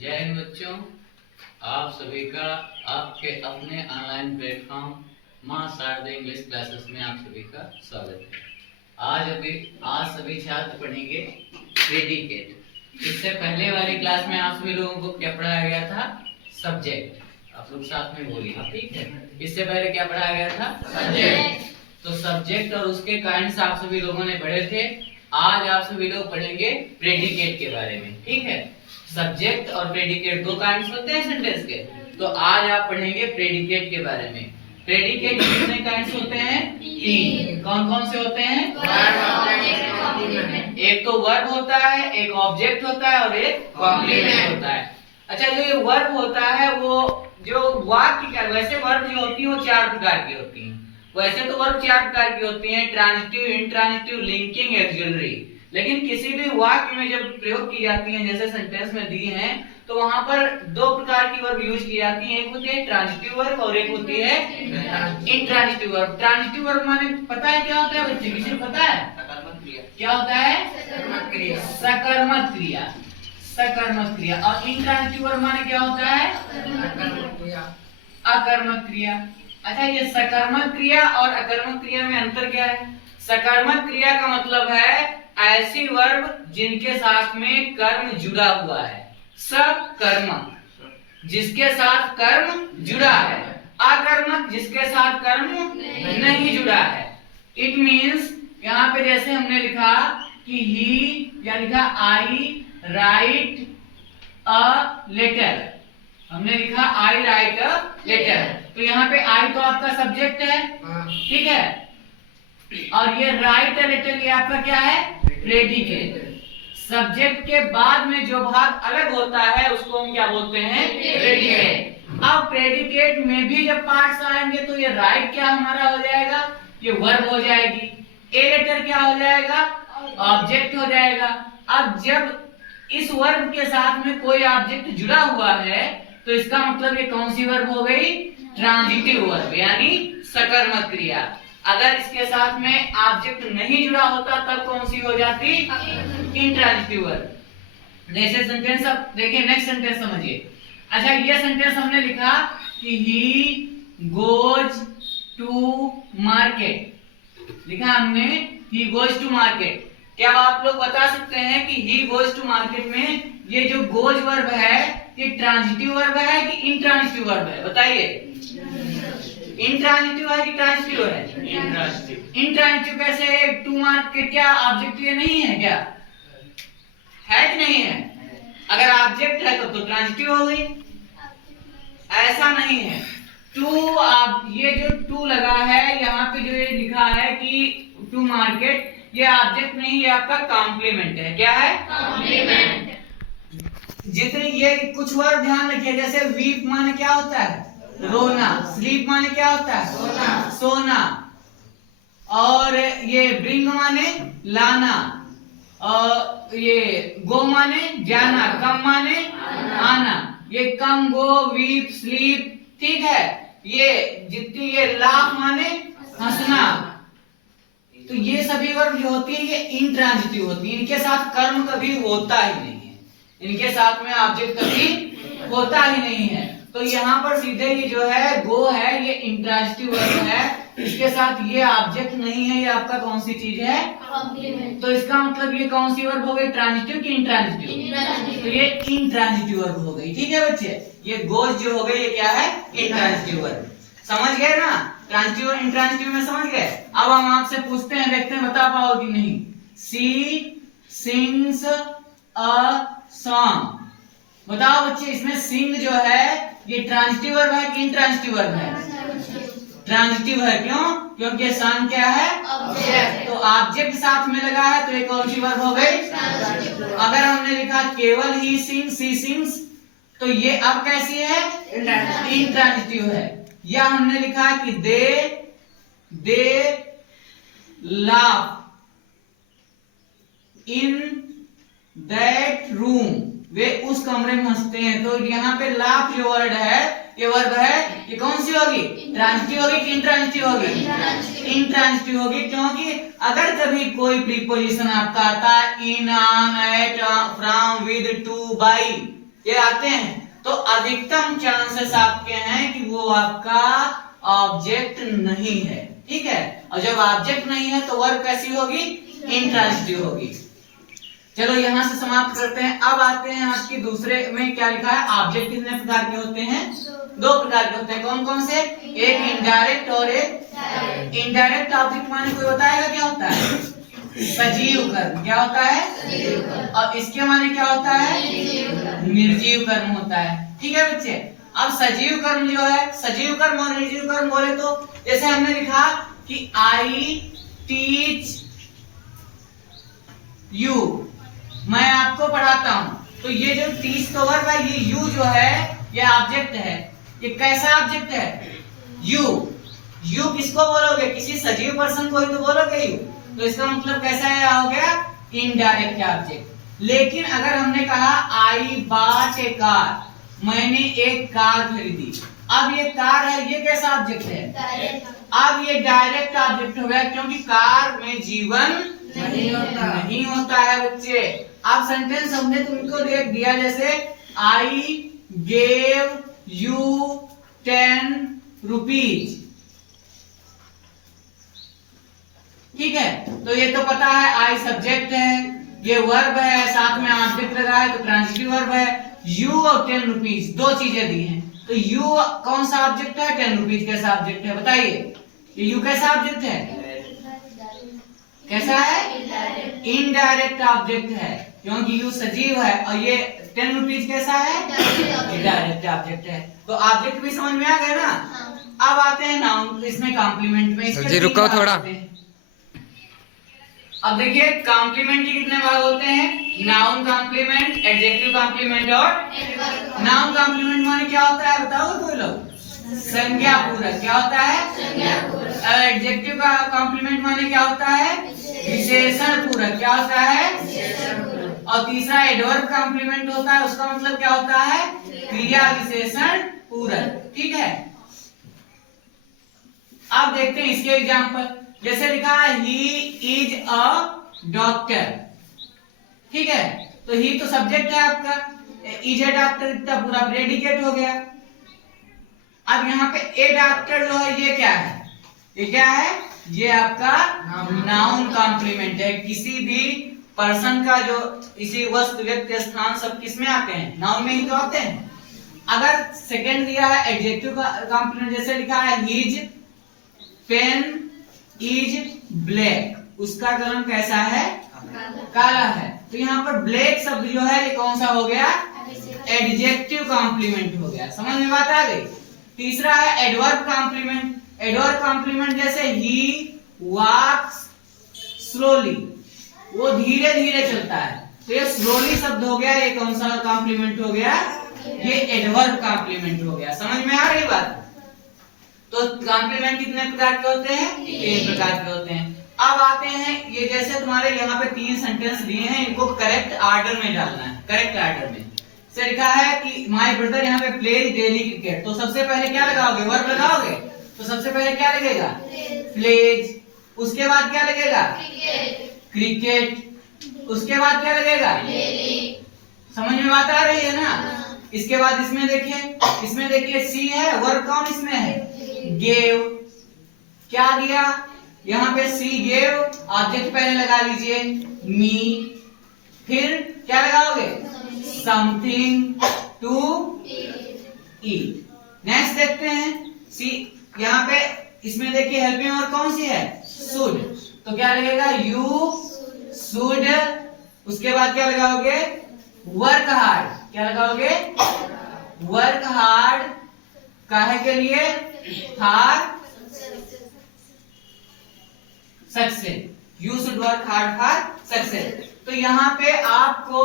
जय हिंद बच्चों, आप सभी का आपके अपने ऑनलाइन प्लेटफॉर्म मां शारदा इंग्लिश क्लासेस में आप सभी का स्वागत है। आज सभी छात्र पढ़ेंगे प्रेडिकेट। इससे पहले वाली क्लास में आप सभी लोगों को क्या पढ़ाया गया था? सब्जेक्ट। आप लोग साथ में बोलिए, ठीक है। इससे पहले क्या पढ़ाया गया था? सब्जेक्ट। तो सब्जेक्ट और उसके काइंड्स आप सभी लोगों ने पढ़े थे। आज आप सभी लोग पढ़ेंगे प्रेडिकेट के बारे में, ठीक है। सब्जेक्ट और प्रेडिकेट दो काइंड्स होते हैं सेंटेंस के, तो आज आप पढ़ेंगे प्रेडिकेट के बारे में। प्रेडिकेट कितने काइंड्स होते हैं? तीन। कौन कौन से होते हैं? एक तो वर्ब होता है, एक ऑब्जेक्ट होता है और एक कॉम्प्लीमेंट होता है। अच्छा, जो ये वर्ब होता है वो जो वाक्य का, वैसे वर्ब जो होती है वो चार प्रकार की होती है। वैसे तो वर्ब चार प्रकार की होती हैं, ट्रांजिटिव, इंट्रांजिटिव, लिंकिंग, एक्सिलरी। लेकिन किसी भी वाक्य में जब प्रयोग की जाती है, जैसे सेंटेंस में दी है, तो वहां पर दो प्रकार की वर्ब यूज की जाती है। एक होती है ट्रांजिटिव वर्ब और एक होती है इंट्रांजिटिव वर्ब। ट्रांजिटिव वर्ब माने पता है क्या होता है बच्चे? किसी को पता है क्या होता है? सकर्मक क्रिया। सकर्मक क्रिया। और इंट्रांजिटिव वर्ब माने क्या होता है? अकर्मक क्रिया। अच्छा, ये सकर्मक क्रिया और अकर्मक क्रिया में अंतर क्या है? सकर्मक क्रिया का मतलब है ऐसी वर्ब जिनके साथ में कर्म जुड़ा हुआ है। सकर्मक, जिसके साथ कर्म जुड़ा है। अकर्मक, जिसके साथ कर्म नहीं जुड़ा है। इट मीन्स यहाँ पे जैसे हमने लिखा कि ही या लिखा आई राइट अ लेटर। हमने लिखा आई राइट अ लेटर, तो यहाँ पे आई तो आपका सब्जेक्ट है, ठीक है। और ये राइट अ लेटर ये आपका क्या है? प्रेडिकेट। सब्जेक्ट के बाद में जो भाग अलग होता है उसको हम क्या बोलते हैं? प्रेडिकेट। अब प्रेडिकेट में भी जब पार्ट्स आएंगे तो ये राइट क्या हमारा हो जाएगा? ये वर्ब हो जाएगी। ए लेटर क्या हो जाएगा? ऑब्जेक्ट हो जाएगा। अब जब इस वर्ब के साथ में कोई ऑब्जेक्ट जुड़ा हुआ है तो इसका मतलब ये कौन सी वर्ब हो गई? ट्रांजिटिव वर्ब, यानी सकर्मक क्रिया। अगर इसके साथ में ऑब्जेक्ट नहीं जुड़ा होता तब कौन सी हो जाती? Intransitive verb. जैसे सेंटेंस अब देखिए, नेक्स्ट सेंटेंस समझिए। अच्छा, ये सेंटेंस हमने लिखा कि ही गोज टू मार्केट। लिखा हमने ही गोज टू मार्केट। क्या आप लोग बता सकते हैं कि ही गोज टू मार्केट में ये जो गोज वर्ब है ये ट्रांजिटिव वर्ब है कि इंट्रांजिटिव वर्ब है? बताइए। इंट्रांजिटिव है कि ट्रांजिटिव है? इंट्रांजिटिव। इंट्रांजिटिव कैसे है? टू मार्केट क्या ऑब्जेक्ट ये नहीं है क्या? है कि नहीं है? अगर ऑब्जेक्ट है तो ट्रांजिटिव हो गई। ऐसा नहीं है। टू, आप ये जो टू लगा है यहाँ पे जो ये लिखा है कि टू मार्केट, ये ऑब्जेक्ट नहीं, ये आपका कॉम्प्लीमेंट है। क्या है? कॉम्प्लीमेंट। जितने ये कुछ वर्ड ध्यान रखिए, जैसे वीप माने क्या होता है? रोना। स्लीप माने क्या होता है? सोना। और ये ब्रिंग माने लाना। और ये गो माने जाना। कम माने आना। ये कम, गो, वीप, स्लीप, ठीक है। ये जितनी ये लाफ माने हंसना। तो ये सभी वर्ब जो होती है ये इंट्रांजिटिव होती है। इनके साथ कर्म कभी होता ही नहीं है, इनके साथ में ऑब्जेक्ट कभी होता ही नहीं है। तो यहाँ पर सीधे ये जो है गो है, ये इंट्रांजिटिव वर्ब है। इसके साथ ये ऑब्जेक्ट नहीं है, ये आपका कौन सी चीज है? कॉम्प्लीमेंट। तो इसका मतलब ये कौन सी वर्ब हो गई? ट्रांजिटिव की इंट्रांजिटिव? तो ये इंट्रांजिटिव वर्ब हो गई, ठीक है बच्चे। ये गोज जो हो गई ये क्या है? Intransitive verb. समझ गए ना? ट्रांजिटिव और इंट्रांजिटिव में समझ गए। अब हम आपसे पूछते हैं, देखते हैं बता पाओ कि नहीं। सी सिंग्स अ सॉन्ग। बताओ बच्चे, इसमें सिंग जो है ये ट्रांजिटिव वर्ब है कि इंट्रांजिटिव वर्ब है? ट्रांजिटिव है। क्यों? क्योंकि सॉन्ग क्या है? ऑब्जेक्ट। तो ऑब्जेक्ट साथ में लगा है तो ये कौन सी वर्ब हो गई? अगर हमने लिखा केवल ही सिंग्स, सी सिंग्स, तो ये अब कैसी है? इंट्रांजिटिव है। या हमने लिखा कि they laugh in that room, वे उस कमरे में हंसते हैं। तो यहाँ पे लाफ जो वर्ड है ये वर्ब है, ये कौन सी होगी? ट्रांजिटिव होगी कि इंट्रांजिटिव होगी? इंट्रांजिटिव होगी। क्योंकि अगर कभी कोई प्रीपोजिशन आपका आता है in, on, at, from, with, to, by, ये आते हैं, तो अधिकतम चांसेस आपके हैं कि वो आपका ऑब्जेक्ट नहीं है, ठीक है। और जब ऑब्जेक्ट नहीं है तो वर्ब कैसी होगी, इंट्रांजिटिव होगी। चलो यहां से समाप्त करते हैं। अब आते हैं आपकी दूसरे में क्या लिखा है, ऑब्जेक्ट कितने प्रकार के होते हैं, दो प्रकार के होते हैं। कौन कौन से, एक इनडायरेक्ट और एक इनडायरेक्ट ऑब्जेक्ट माने कोई बताएगा क्या होता है, सजीव कर्म। क्या होता है, और इसके माने क्या होता है, निर्जीव कर्म होता है, ठीक है बच्चे। अब सजीव कर्म जो है, सजीव कर्म और निर्जीव कर्म बोले तो जैसे हमने लिखा कि आई टीच यू, मैं आपको पढ़ाता हूं, तो ये जो टीच का वर्ब है, ये यू जो है ये ऑब्जेक्ट है। ये कैसा ऑब्जेक्ट है, यू। यू किसको बोलोगे, किसी सजीव पर्सन को ही तो बोलोगे यू, तो इसका मतलब कैसा है, हो गया इनडायरेक्ट ऑब्जेक्ट। लेकिन अगर हमने कहा आई बॉट ए कार, मैंने एक कार खरीदी, अब ये कार है, ये कैसा ऑब्जेक्ट है, अब ये डायरेक्ट ऑब्जेक्ट हो गया, क्योंकि कार में जीवन नहीं होता है बच्चे। अब सेंटेंस हमने तुमको दिया जैसे आई गेव यू 10 रुपीज, ठीक है। तो ये तो पता है आई सब्जेक्ट है, ये वर्ब है, साथ में ऑब्जेक्ट लगा है तो ट्रांजिटिव वर्ब है। यू और 10 रुपीज दो चीजें दी हैं, तो यू कौन सा ऑब्जेक्ट है, 10 रुपीज कैसा ऑब्जेक्ट है, बताइए। ये यू कैसा ऑब्जेक्ट है, कैसा है, इनडायरेक्ट ऑब्जेक्ट है, क्योंकि यू सजीव है, और ये 10 रुपीज कैसा है, डायरेक्ट ऑब्जेक्ट है। तो ऑब्जेक्ट भी समझ में आ गया ना। अब आते हैं नाउन, इसमें कॉम्प्लीमेंट में जी रुको थोड़ा। अब देखिए कॉम्प्लीमेंट के कितने भाग होते हैं, नाउन कॉम्प्लीमेंट, एडजेक्टिव कॉम्प्लीमेंट और नाउन कॉम्प्लीमेंट माने क्या होता है, बताओ कोई लोग, संज्ञा पूरक। क्या होता है, संज्ञा पूरक। एडजेक्टिव का कॉम्प्लीमेंट माने क्या होता है, विशेषण पूरक। क्या होता है, विशेषण पूरक। और तीसरा एडवर्ब कॉम्प्लीमेंट होता है, उसका मतलब क्या होता है, क्रिया विशेषण पूरक, ठीक है। अब देखते हैं इसके एग्जाम्पल, जैसे लिखा है ही इज अ डॉक्टर, ठीक है। तो ही तो सब्जेक्ट है आपका, इज ए डॉक्टर इतना पूरा प्रेडिकेट हो गया। अब यहाँ पे ए डॉक्टर जो है ये क्या है, ये क्या है, ये आपका नाउन कॉम्प्लीमेंट है। किसी भी पर्सन का जो इसी वस्तु व्यक्ति स्थान सब किस में आते हैं, नाउन में ही तो आते हैं। अगर सेकंड दिया है एडजेक्टिव का कॉम्प्लीमेंट, जैसे लिखा है हिज पेन इज ब्लैक, उसका कलम कैसा है, काला है। तो यहाँ पर ब्लैक शब्द जो है ये कौन सा हो गया, एडजेक्टिव कॉम्प्लीमेंट हो गया। समझ में बात आ गई। तीसरा है एडवर्ब कॉम्प्लीमेंट। एडवर्ब कॉम्प्लीमेंट जैसे ही वॉक्स स्लोली, वो धीरे धीरे चलता है, तो ये स्लोली शब्द हो गया, ये कौन सा कॉम्प्लीमेंट हो गया, ये एडवर्ब कॉम्प्लीमेंट हो गया। समझ में आ रही बात। तो कॉम्प्लीमेंट कितने प्रकार के होते हैं, 3 प्रकार के होते हैं। अब आते हैं, ये जैसे तुम्हारे यहाँ पे 3 सेंटेंस दिए हैं, इनको करेक्ट ऑर्डर में डालना है। करेक्ट ऑर्डर में से लिखा है कि माय ब्रदर यहाँ पे प्लेज डेली क्रिकेट, तो सबसे पहले क्या लगाओगे, वर्ब लगाओगे, तो सबसे पहले क्या लगेगा, प्लेज। उसके बाद क्या लगेगा, क्रिकेट। उसके बाद क्या लगेगा, समझ में बात आ रही है ना। इसके बाद इसमें देखिए सी है, वर्ब कौन इसमें है, गेव। क्या दिया यहाँ पे, सी गेव, ऑब्जेक्ट पहले लगा लीजिए मी, फिर क्या लगाओगे, समथिंग टू ईट। नेक्स्ट देखते हैं सी, यहाँ पे इसमें देखिए हेल्पिंग वर्ब कौन सी है, शुड, तो क्या लगेगा, यू शुड। उसके बाद क्या लगाओगे, वर्क हार्ड। क्या लगाओगे, वर्क हार्ड, काहे के लिए, for success, you should work hard for success. तो यहाँ पे आपको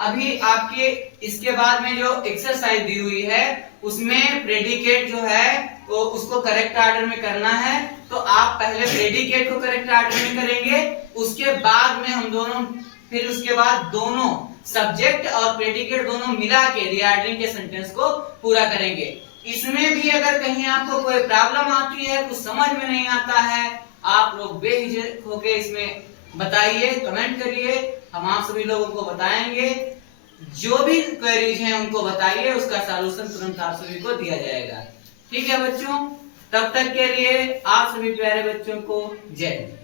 अभी आपके इसके बाद में जो एक्सरसाइज दी हुई है उसमें प्रेडिकेट जो है वो उसको करेक्ट ऑर्डर में करना है। तो आप पहले प्रेडिकेट को करेक्ट ऑर्डर में करेंगे, उसके बाद में हम दोनों, फिर उसके बाद दोनों सब्जेक्ट और प्रेडिकेट दोनों मिला के रीऑर्डरिंग के सेंटेंस को पूरा करेंगे। इसमें भी अगर कहीं आपको कोई प्रॉब्लम आती है, कुछ समझ में नहीं आता है, आप लोग बेझिझक होके इसमें बताइए, कमेंट करिए, हम आप सभी लोगों को बताएंगे। जो भी क्वेरीज हैं उनको बताइए, उसका सॉल्यूशन तुरंत आप सभी को दिया जाएगा। ठीक है बच्चों, तब तक के लिए आप सभी प्यारे बच्चों को जय हिंद।